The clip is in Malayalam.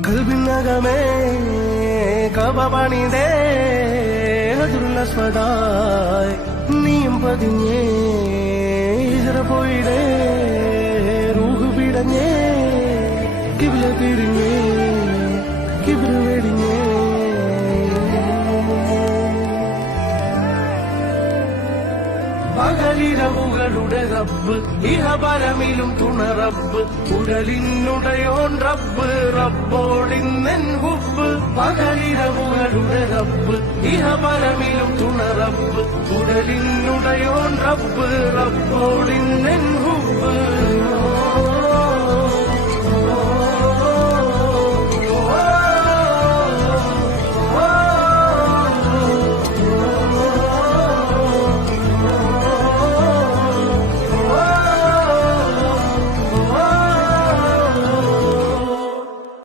കൽബിനകമേ കവപണിതേ ഹജറുൽ അസ്വദായി നീയും പതിഞ്ഞേ ഹിജ്റ പോയിടേ റൂഹ് പിടഞ്ഞേ കിബ്ല തിരിഞ്ഞേ കിബ്ര വെടിഞ്ഞേ പകലിരവുകളുടെ റബ്ബ് ഇഹപരമിലും തുണ റബ്ബ് ഉടലിനുടയോൻ റബ്ബ് റബ്ബോടിന്നെൻ ഹുബ്ബ് പകലിരവുകളുടെ റബ്ബ് ഇഹപരമിലും തുണ റബ്ബ് ഉടലിനുടയോൻ റബ്ബ് റബ്ബോടിന്നെൻ ഹുബ്ബ്